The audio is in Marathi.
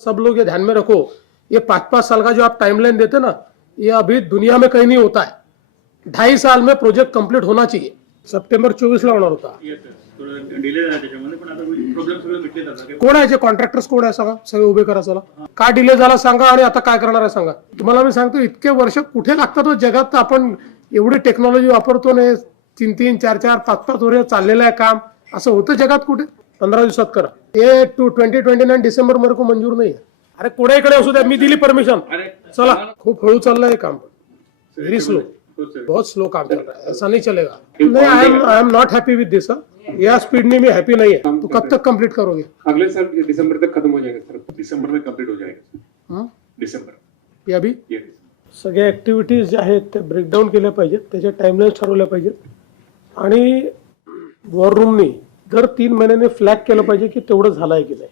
सब लोग ये ध्यान में रखो, ये 5-5 साल का जो आप टाइमलाइन देते ना, ये अभी दुनिया में कहीं नहीं होता है। 2.5 साल में प्रोजेक्ट कंप्लीट होना चाहिए। सप्टेंबर 24 ला होणार होता। कोण आहे जे कॉन्ट्रॅक्टर्स कोण आहे सांगा, सगळे उभे करा चला। का डिले झाला सांगा आणि आता काय करणार आहे सांगा। तुम्हाला मी सांगतो इतके वर्ष कुठे लागतात हो जगात, आपण एवढी टेक्नॉलॉजी वापरतो ना, 3-3, 4-4, 5-5 वर्ष चाललेलं आहे काम, असं होतं जगात कुठे? 15 दिवसात करा। ये 2029 डिसेंबर मेरे को मंजूर नाही आहे। अरे कोणा इकडे असू द्या, मी दिली परमिशन, चला। खूप हळू चाललंय काम, व्हेरी स्लो, बहुत स्लो काम चल रहा है, ऐसा नहीं चलेगा। नहीं, आई एम नॉट हैप्पी विद दिस। या स्पीड में मैं हैप्पी नहीं है। तो कब तक कंप्लीट करोगे? अगले साल दिसंबर तक खत्म हो जाएगा सर। दिसंबर में कंप्लीट हो जाएगा। दिसंबर या अभी सगळ्या ऍक्टिव्हिटीज ज्या आहेत ते ब्रेकडाऊन केल्या पाहिजेत, त्याचे टाइमलाईन ठरवल्या पाहिजेत आणि वॉर रूमनी दर 3 महिन्याने फ्लॅग केलं पाहिजे की तेवढं झालंय की नाही।